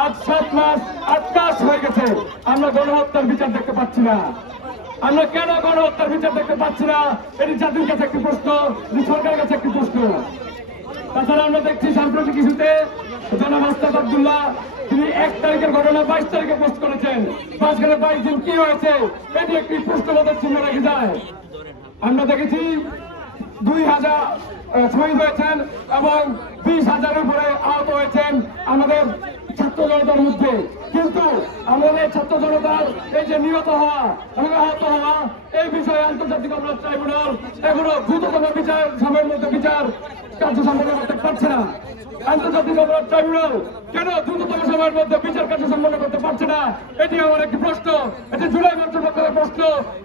আজ 7 মাস 8 মাস হয়ে গেছে আমরা গণহত্যার বিচার দেখতে পাচ্ছি না। আমরা কেন গণহত্যার বিচার দেখতে পাচ্ছি না? এটি জাতির কাছে একটি প্রশ্ন, সরকারের কাছে একটি প্রশ্ন। তাছাড়া আমরা দেখছি সাম্প্রতিক ইস্যুতে জনাব ওস্তাদ আব্দুল্লাহ তিনি 1 তারিখের ঘটনা 22 তারিখে পোস্ট করেছেন। 22 দিন কি হয়েছে এটি একটি প্রশ্নবোধক চিহ্ন রেখে যায়। আমরা দেখেছি 2000 শহীদ হয়েছেন এবং 20,000-এর উপরে আহত হয়েছেন আমাদের ছাত্র জনতার মধ্যে। কিন্তু আমাদের ছাত্র জনতার এই যে নিহত হওয়া এবং আহত হওয়া এই বিষয়ে আন্তর্জাতিক অপরাধ ট্রাইব্যুনাল এখনো দ্রুততম বিচার সময়ের মধ্যে বিচার কার্য সম্পন্ন করতে পারছে না। আন্তর্জাতিক অপরাধ ট্রাইব্যুনাল কেন দ্রুততম সময়ের মধ্যে বিচার কার্য সম্পন্ন করতে পারছে না? এটি আমার একটি প্রশ্ন, এটি জুলাই মঞ্চের পক্ষ থেকে প্রশ্ন,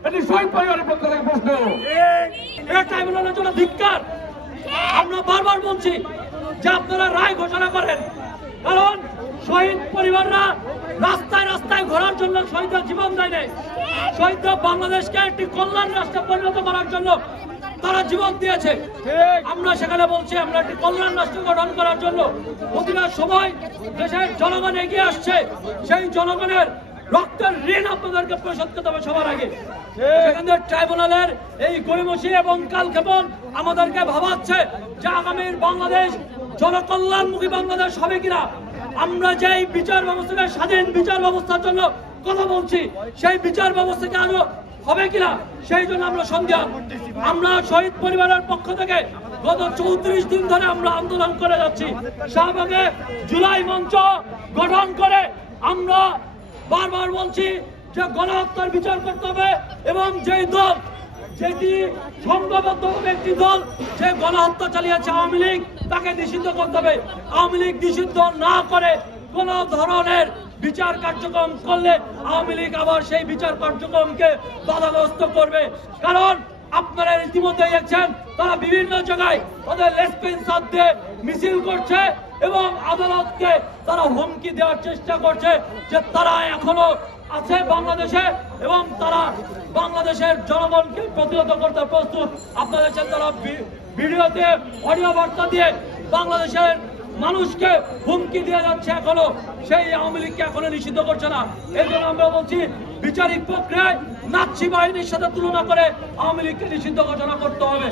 এটি শহীদ পরিবারের পক্ষ থেকে প্রশ্ন। এই ট্রাইব্যুনালের জন্য ধিক্কার। আমরা বারবার বলছি যে আপনারা রায় ঘোষণা করেন, কারণ শহীদ পরিবাররা রাস্তায় রাস্তায় ঘোরার জন্য শহীদরা জীবন দেয় নাই। শহীদরা বাংলাদেশকে একটি কল্যাণ রাষ্ট্রে পরিণত করার জন্য তারা জীবন দিয়েছে। আমরা সেখানে বলছি আমরা একটি কল্যাণ রাষ্ট্র গঠন করার জন্য প্রতিটা সময় দেশের জনগণ এগিয়ে আসছে। সেই জনগণের রক্তের ঋণ আপনাদেরকে পরিশোধ করতে হবে সবার আগে। সেখানে ট্রাইব্যুনালের এই গড়িমসি এবং কালক্ষেপণ আমাদেরকে ভাবাচ্ছে যে আগামীর বাংলাদেশ জনকল্যাণমুখী বাংলাদেশ হবে কিনা। আমরা যেই বিচার ব্যবস্থাকে স্বাধীন বিচার ব্যবস্থার জন্য কথা বলছি সেই বিচার ব্যবস্থাকে আরো হবে কিনা সেই জন্য আমরা সন্দিহান। আমরা শহীদ পরিবারের পক্ষ থেকে গত 34 দিন ধরে আমরা আন্দোলন করে যাচ্ছি। শাহবাগে জুলাই মঞ্চ গঠন করে আমরা বারবার বলছি যে গণহত্যার বিচার করতে হবে এবং যেই দল যেটি সংঘবদ্ধ একটি দল যে গণহত্যা চালিয়েছে আওয়ামী লীগ তাকে নিষিদ্ধ করতে হবে। আওয়ামী লীগ নিষিদ্ধ না করে কোন ধরনের বিচার কার্যক্রম করলে আওয়ামী লীগ আবার সেই বিচার কার্যক্রমকে বাধাগ্রস্ত করবে। কারণ আপনারা ইতিমধ্যে দেখছেন তারা বিভিন্ন জায়গায় তাদের লেসপেন সাথে মিছিল করছে এবং আদালতকে তারা হুমকি দেওয়ার চেষ্টা করছে যে তারা এখনো আছে বাংলাদেশে এবং তারা বাংলাদেশের জনগণকে প্রতিহত করতে প্রস্তুত। আপনারা দেখছেন তারা ভিডিওতে অডিও বার্তা দিয়ে বাংলাদেশের মানুষকে হুমকি দিয়ে যাচ্ছে, এখনো সেই আওয়ামী লীগকে এখনো নিষিদ্ধ করছে না। এই জন্য আমরা বলছি বিচারিক প্রক্রিয়ায় নাৎসি বাহিনীর সাথে তুলনা করে আওয়ামী লীগকে নিষিদ্ধ ঘোষণা করতে হবে।